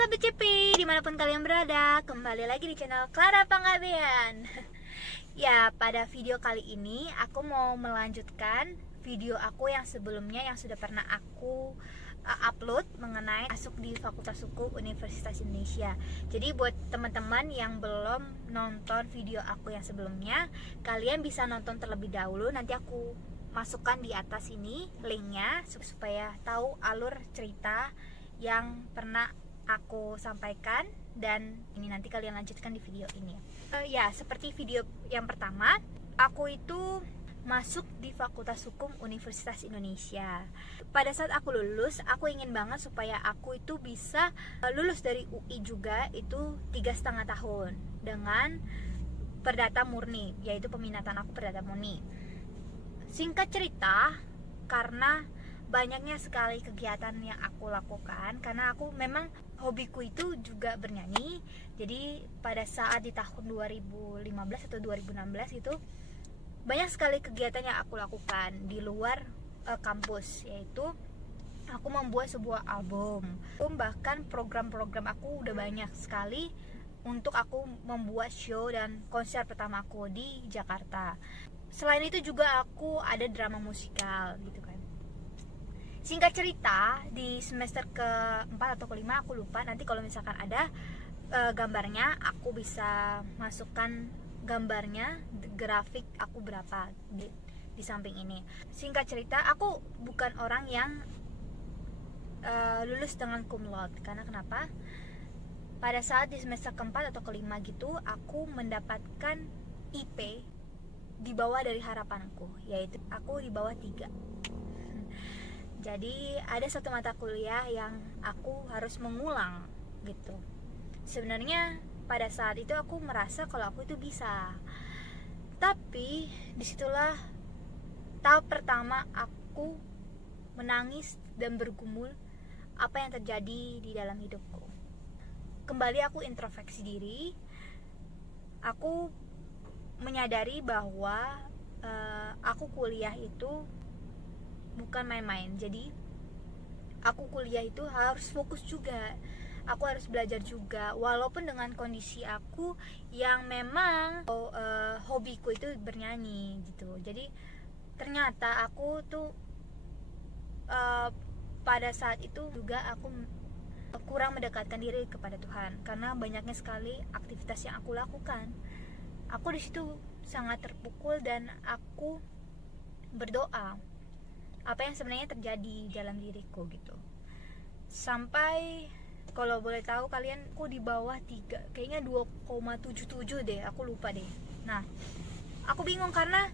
Sobat CP, dimanapun kalian berada, kembali lagi di channel Clara Panggabean. Ya, pada video kali ini aku mau melanjutkan video aku yang sebelumnya yang sudah pernah aku upload mengenai masuk di Fakultas Hukum Universitas Indonesia. Jadi buat teman-teman yang belum nonton video aku yang sebelumnya, kalian bisa nonton terlebih dahulu. Nanti aku masukkan di atas ini linknya supaya tahu alur cerita yang pernah aku sampaikan, dan ini nanti kalian lanjutkan di video ini. Ya, seperti video yang pertama, aku itu masuk di Fakultas Hukum Universitas Indonesia. Pada saat aku lulus, aku ingin banget supaya aku itu bisa lulus dari UI juga, itu 3,5 tahun dengan perdata murni, yaitu peminatan aku perdata murni. Singkat cerita, karena banyaknya sekali kegiatan yang aku lakukan, karena aku memang hobiku itu juga bernyanyi. Jadi pada saat di tahun 2015 atau 2016 itu banyak sekali kegiatan yang aku lakukan di luar kampus, yaitu aku membuat sebuah album. Bahkan program-program aku udah banyak sekali untuk aku membuat show dan konser pertama aku di Jakarta. Selain itu juga aku ada drama musikal gitu kan. Singkat cerita, di semester ke-4 atau ke-5 aku lupa, nanti kalau misalkan ada gambarnya aku bisa masukkan gambarnya, grafik aku berapa di samping ini. Singkat cerita, aku bukan orang yang lulus dengan cum laude. Karena kenapa? Pada saat di semester ke-4 atau ke-5 gitu, aku mendapatkan IP di bawah dari harapanku, yaitu aku di bawah 3. Jadi ada satu mata kuliah yang aku harus mengulang gitu. Sebenarnya pada saat itu aku merasa kalau aku itu bisa. Tapi disitulah tahap pertama aku menangis dan bergumul apa yang terjadi di dalam hidupku. Kembali aku introspeksi diri. Aku menyadari bahwa aku kuliah itu bukan main-main. Jadi aku kuliah itu harus fokus juga, aku harus belajar juga, walaupun dengan kondisi aku yang memang hobiku itu bernyanyi gitu. Jadi ternyata aku tuh pada saat itu juga aku kurang mendekatkan diri kepada Tuhan karena banyaknya sekali aktivitas yang aku lakukan. Aku di situ sangat terpukul dan aku berdoa apa yang sebenarnya terjadi dalam diriku gitu. Sampai kalau boleh tahu kalian, aku di bawah 3, kayaknya 2,77 deh, aku lupa deh. Nah, aku bingung karena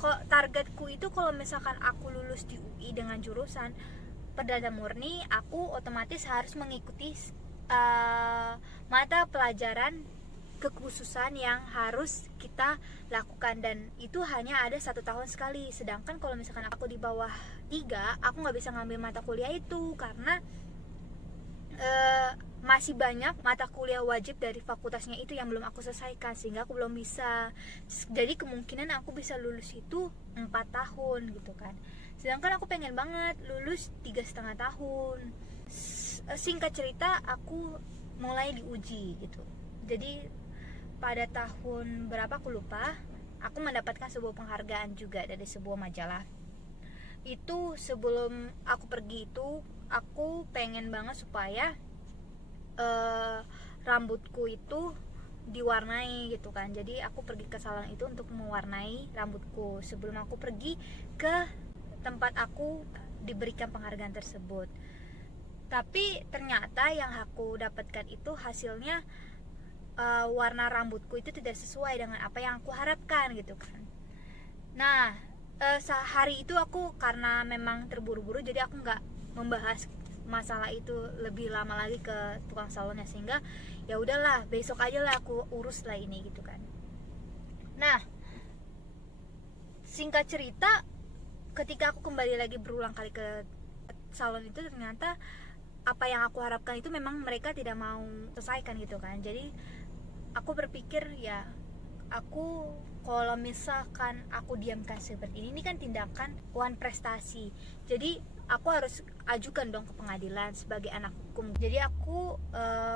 kok targetku itu kalau misalkan aku lulus di UI dengan jurusan perdata murni, aku otomatis harus mengikuti mata pelajaran kekhususan yang harus kita lakukan, dan itu hanya ada 1 tahun sekali. Sedangkan kalau misalkan aku di bawah 3, aku nggak bisa ngambil mata kuliah itu karena masih banyak mata kuliah wajib dari fakultasnya itu yang belum aku selesaikan, sehingga aku belum bisa. Jadi kemungkinan aku bisa lulus itu 4 tahun gitu kan. Sedangkan aku pengen banget lulus 3,5 tahun. Singkat cerita, aku mulai diuji gitu. Jadi pada tahun berapa aku lupa, aku mendapatkan sebuah penghargaan juga dari sebuah majalah. Itu sebelum aku pergi itu, aku pengen banget supaya rambutku itu diwarnai gitu kan. Jadi aku pergi ke salon itu untuk mewarnai rambutku sebelum aku pergi ke tempat aku diberikan penghargaan tersebut. Tapi ternyata yang aku dapatkan itu hasilnya warna rambutku itu tidak sesuai dengan apa yang aku harapkan gitu kan. Nah, sehari itu aku karena memang terburu-buru, jadi aku nggak membahas masalah itu lebih lama lagi ke tukang salonnya, sehingga ya udahlah, besok aja lah aku urus lah ini gitu kan. Nah, singkat cerita, ketika aku kembali lagi berulang kali ke salon itu, ternyata apa yang aku harapkan itu memang mereka tidak mau selesaikan gitu kan. Jadi aku berpikir ya aku kalau misalkan aku diamkan seperti ini kan tindakan wan prestasi. Jadi aku harus ajukan dong ke pengadilan sebagai anak hukum. Jadi aku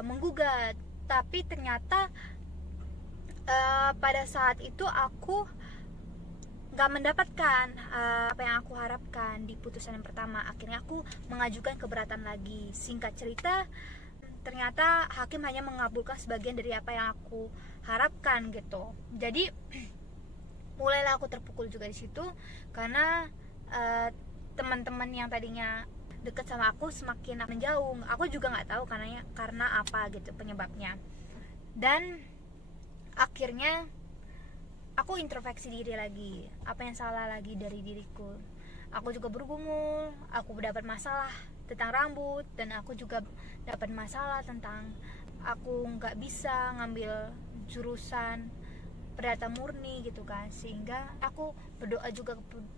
menggugat, tapi ternyata pada saat itu aku nggak mendapatkan apa yang aku harapkan di putusan yang pertama. Akhirnya aku mengajukan keberatan lagi. Singkat cerita, ternyata hakim hanya mengabulkan sebagian dari apa yang aku harapkan gitu. Jadi mulailah aku terpukul juga di situ, karena teman-teman yang tadinya deket sama aku semakin menjauh. Aku juga nggak tahu karena apa gitu penyebabnya. Dan akhirnya aku introspeksi diri lagi, apa yang salah lagi dari diriku. Aku juga bergumul, aku dapat masalah tentang rambut, dan aku juga dapat masalah tentang aku nggak bisa ngambil jurusan perdata murni gitu kan. Sehingga aku berdoa juga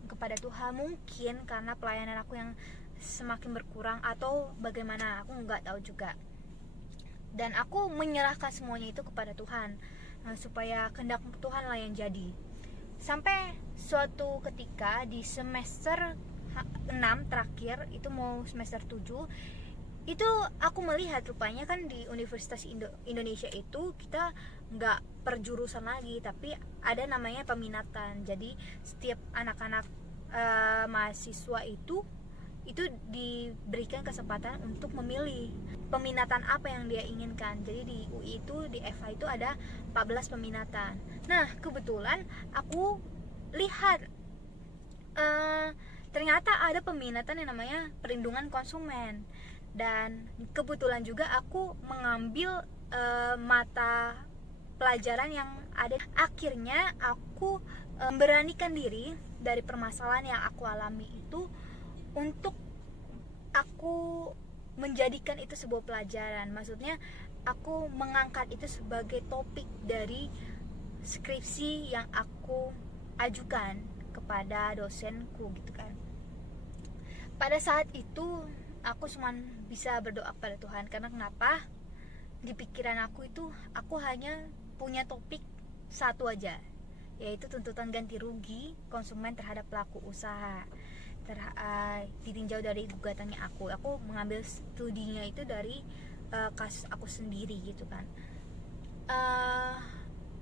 kepada Tuhan, mungkin karena pelayanan aku yang semakin berkurang atau bagaimana, aku nggak tahu juga. Dan aku menyerahkan semuanya itu kepada Tuhan, supaya kehendak Tuhan lah yang jadi. Sampai suatu ketika di semester 6 terakhir, itu mau semester 7, itu aku melihat rupanya kan di Universitas Indonesia itu kita nggak per jurusan lagi, tapi ada namanya peminatan. Jadi setiap anak-anak mahasiswa itu diberikan kesempatan untuk memilih peminatan apa yang dia inginkan. Jadi di UI itu, di FH itu ada 14 peminatan. Nah, kebetulan aku lihat ternyata ada peminatan yang namanya perlindungan konsumen. Dan kebetulan juga aku mengambil mata pelajaran yang ada. Akhirnya aku memberanikan diri dari permasalahan yang aku alami itu untuk aku menjadikan itu sebuah pelajaran. Maksudnya aku mengangkat itu sebagai topik dari skripsi yang aku ajukan kepada dosenku gitu kan. Pada saat itu aku cuma bisa berdoa pada Tuhan, karena kenapa? Di pikiran aku itu aku hanya punya topik satu aja, yaitu tuntutan ganti rugi konsumen terhadap pelaku usaha ditinjau dari gugatannya aku mengambil studinya itu dari kasus aku sendiri gitu kan.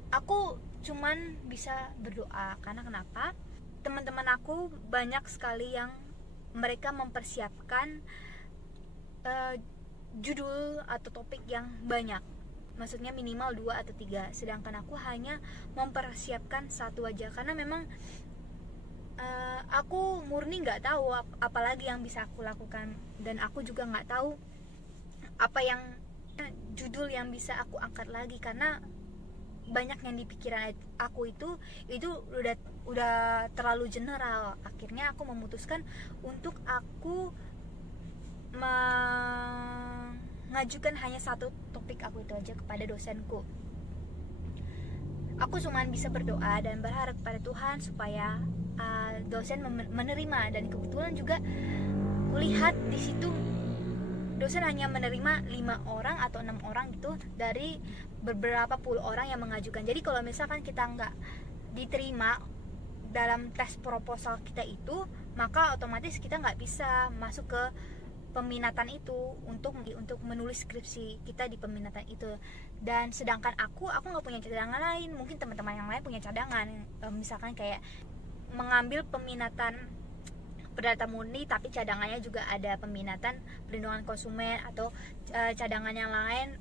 Aku cuman bisa berdoa, karena kenapa? Teman-teman aku banyak sekali yang mereka mempersiapkan judul atau topik yang banyak, maksudnya minimal 2 atau 3, sedangkan aku hanya mempersiapkan satu aja, karena memang aku murni nggak tahu apalagi yang bisa aku lakukan, dan aku juga nggak tahu apa yang judul yang bisa aku angkat lagi, karena banyak yang di pikiran aku itu udah terlalu general. Akhirnya aku memutuskan untuk aku mengajukan hanya satu topik aku itu aja kepada dosenku. Aku cuma bisa berdoa dan berharap pada Tuhan supaya dosen menerima, dan kebetulan juga kulihat di situ dosen hanya menerima 5 orang atau 6 orang gitu dari beberapa puluh orang yang mengajukan. Jadi kalau misalkan kita nggak diterima dalam tes proposal kita itu, maka otomatis kita nggak bisa masuk ke peminatan itu untuk menulis skripsi kita di peminatan itu. Dan sedangkan aku nggak punya cadangan lain. Mungkin teman-teman yang lain punya cadangan, misalkan kayak mengambil peminatan perdata murni tapi cadangannya juga ada peminatan perlindungan konsumen, atau cadangan yang lain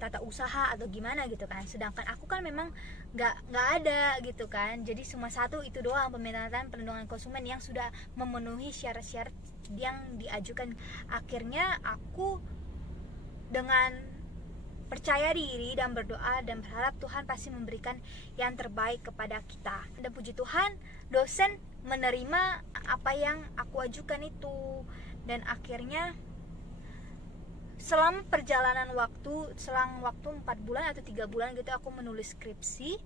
tata usaha atau gimana gitu kan. Sedangkan aku kan memang nggak ada gitu kan. Jadi cuma satu itu doang, peminatan perlindungan konsumen, yang sudah memenuhi syarat-syarat yang diajukan. Akhirnya aku dengan percaya diri dan berdoa dan berharap Tuhan pasti memberikan yang terbaik kepada kita. Dan puji Tuhan, dosen menerima apa yang aku ajukan itu. Dan akhirnya selama perjalanan waktu, selang waktu 4 bulan atau 3 bulan gitu, aku menulis skripsi.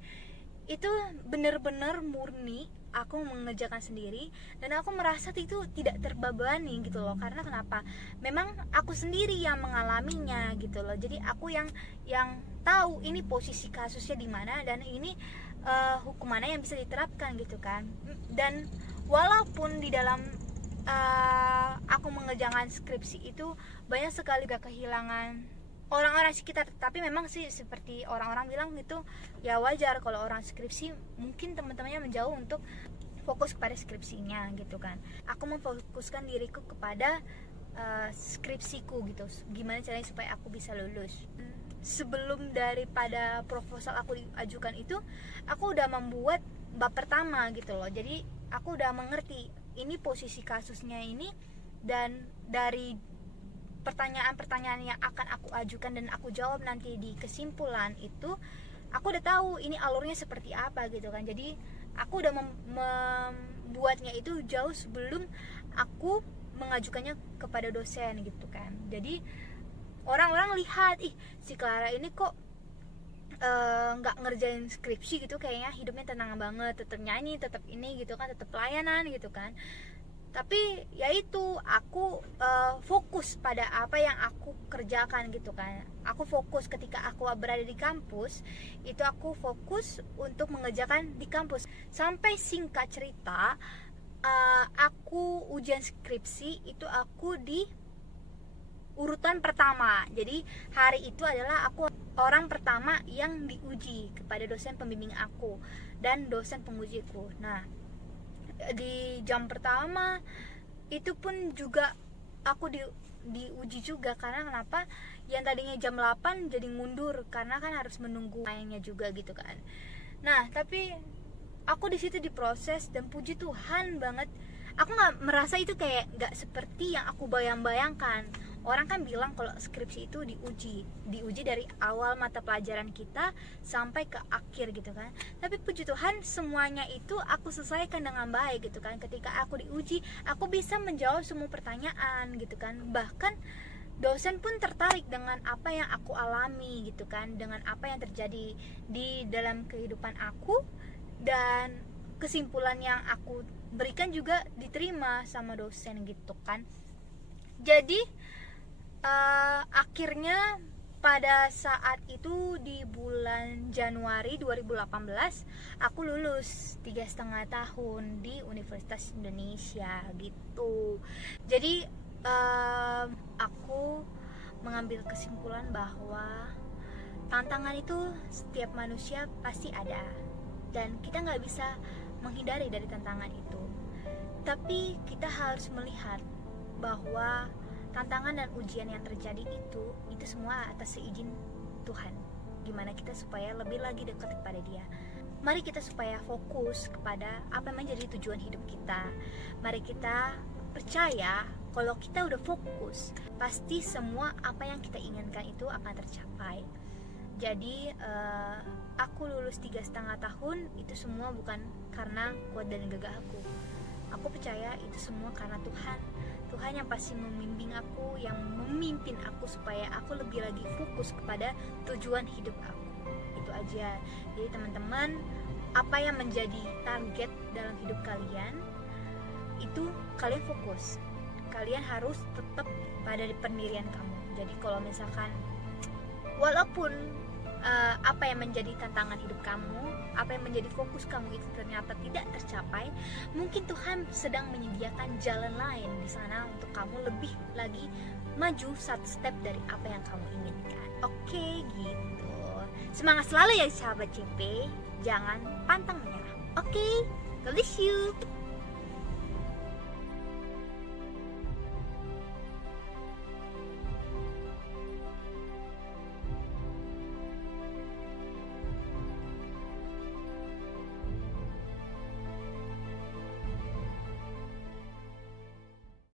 itu bener-bener murni aku mengerjakan sendiri, dan aku merasa itu tidak terbebani gitu loh. Karena kenapa? Memang aku sendiri yang mengalaminya gitu loh. Jadi aku yang tahu ini posisi kasusnya di mana, dan ini hukumannya yang bisa diterapkan gitu kan. Dan walaupun di dalam aku mengerjakan skripsi itu banyak sekali gak kehilangan orang-orang sekitar, tapi memang sih seperti orang-orang bilang gitu, ya wajar kalau orang skripsi mungkin teman-temannya menjauh untuk fokus kepada skripsinya gitu kan. Aku memfokuskan diriku kepada skripsiku gitu, gimana caranya supaya aku bisa lulus. Sebelum daripada proposal aku diajukan itu, aku udah membuat bab pertama gitu loh. Jadi aku udah mengerti ini posisi kasusnya ini, dan dari pertanyaan-pertanyaan yang akan aku ajukan dan aku jawab nanti di kesimpulan itu, aku udah tahu ini alurnya seperti apa gitu kan. Jadi aku udah membuatnya itu jauh sebelum aku mengajukannya kepada dosen gitu kan. Jadi orang-orang lihat, ih si Clara ini kok nggak ngerjain skripsi gitu, kayaknya hidupnya tenang banget, tetap nyanyi, tetap ini gitu kan, tetap pelayanan gitu kan. Tapi ya itu, aku fokus pada apa yang aku kerjakan gitu kan. Aku fokus ketika aku berada di kampus, itu aku fokus untuk mengerjakan di kampus. Sampai singkat cerita, aku ujian skripsi itu aku di urutan pertama. Jadi hari itu adalah aku orang pertama yang diuji kepada dosen pembimbing aku dan dosen pengujiku. Nah, di jam pertama itu pun juga aku diuji juga. Karena kenapa? Yang tadinya jam 8 jadi mundur karena kan harus menunggu lainnya juga gitu kan. Nah, tapi aku di situ diproses, dan puji Tuhan banget, aku nggak merasa itu kayak nggak seperti yang aku bayangkan. Orang kan bilang kalau skripsi itu diuji dari awal mata pelajaran kita sampai ke akhir gitu kan. Tapi puji Tuhan semuanya itu aku selesaikan dengan baik gitu kan. Ketika aku diuji, aku bisa menjawab semua pertanyaan gitu kan. Bahkan dosen pun tertarik dengan apa yang aku alami gitu kan, dengan apa yang terjadi di dalam kehidupan aku, dan kesimpulan yang aku berikan juga diterima sama dosen gitu kan. Jadi akhirnya pada saat itu di bulan Januari 2018 aku lulus 3,5 tahun di Universitas Indonesia gitu. Jadi aku mengambil kesimpulan bahwa tantangan itu setiap manusia pasti ada, dan kita nggak bisa menghindari dari tantangan itu. Tapi kita harus melihat bahwa tantangan dan ujian yang terjadi itu semua atas seizin Tuhan. Gimana kita supaya lebih lagi dekat kepada Dia. Mari kita supaya fokus kepada apa yang menjadi tujuan hidup kita. Mari kita percaya kalau kita udah fokus, pasti semua apa yang kita inginkan itu akan tercapai. Jadi aku lulus 3,5 tahun itu semua bukan karena kuat dan gagah aku. Aku percaya itu semua karena Tuhan yang pasti membimbing aku, yang memimpin aku supaya aku lebih lagi fokus kepada tujuan hidup aku. Itu aja. Jadi teman-teman, apa yang menjadi target dalam hidup kalian, itu kalian fokus. Kalian harus tetap pada pendirian kamu. Jadi kalau misalkan walaupun apa yang menjadi tantangan hidup kamu, apa yang menjadi fokus kamu itu ternyata tidak tercapai, mungkin Tuhan sedang menyediakan jalan lain di sana untuk kamu lebih lagi maju satu step dari apa yang kamu inginkan. Oke, gitu. Semangat selalu ya sahabat CP, jangan pantang menyerah. Oke, God bless you.